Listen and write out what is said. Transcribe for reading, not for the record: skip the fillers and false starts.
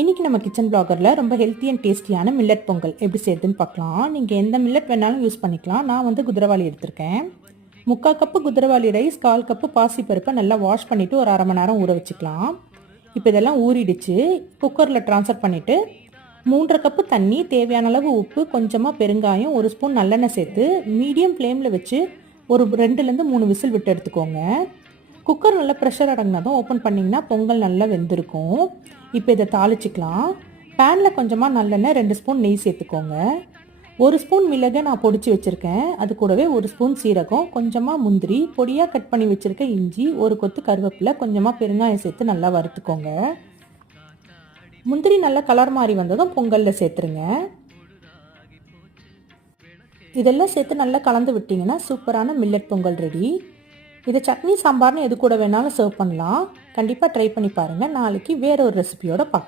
இன்றைக்கி நம்ம கிச்சன் பிளாகரில் ரொம்ப ஹெல்த்தி அண்ட் டேஸ்டியான மில்லட் பொங்கல் எப்படி செய்யுதுன்னு பார்க்கலாம். நீங்கள் எந்த மில்லட் வேணாலும் யூஸ் பண்ணிக்கலாம். நான் குதிரவாளி எடுத்திருக்கேன். 3/4 கப்பு குதிரவாளி ரைஸ், 1/4 கப்பு பாசிப்பருப்பை நல்லா வாஷ் பண்ணிவிட்டு ஒரு அரை மணி நேரம் ஊற வச்சுக்கலாம். இப்போ இதெல்லாம் ஊறிடுச்சு. குக்கரில் ட்ரான்ஸ்ஃபர் பண்ணிவிட்டு 3/2 கப்பு தண்ணி, தேவையான அளவு உப்பு, கொஞ்சமாக பெருங்காயம், 1 ஸ்பூன் நல்லெண்ணெய் சேர்த்து மீடியம் ஃப்ளேமில் வச்சு ஒரு 2லேருந்து 3 விசில் விட்டு எடுத்துக்கோங்க. குக்கர் நல்லா ப்ரெஷர் அடங்கினதும் ஓப்பன் பண்ணிங்கன்னா பொங்கல் நல்லா வெந்திருக்கும். இப்போ இதை தாளிச்சிக்கலாம். பேனில் கொஞ்சமாக நல்லெண்ணெய், 2 ஸ்பூன் நெய் சேர்த்துக்கோங்க. 1 ஸ்பூன் மிளகை நான் பொடிச்சு வச்சுருக்கேன். அது கூடவே 1 ஸ்பூன் சீரகம், கொஞ்சமாக முந்திரி, பொடியாக கட் பண்ணி வச்சுருக்க இஞ்சி, 1 கொத்து கருவேப்பிலை, கொஞ்சமாக பெருங்காயம் சேர்த்து நல்லா வறுத்துக்கோங்க. முந்திரி நல்லா கலர் மாறி வந்ததும் பொங்கலில் சேர்த்துருங்க. இதெல்லாம் சேர்த்து நல்லா கலந்து விட்டிங்கன்னா சூப்பரான மில்லட் பொங்கல் ரெடி. இதை சட்னி சாம்பார்னு எது கூட வேணாலும் சர்வ் பண்ணலாம். கண்டிப்பாக ட்ரை பண்ணி பாருங்கள். நாளைக்கு வேற ஒரு ரெசிபியோட பார்க்கலாம்.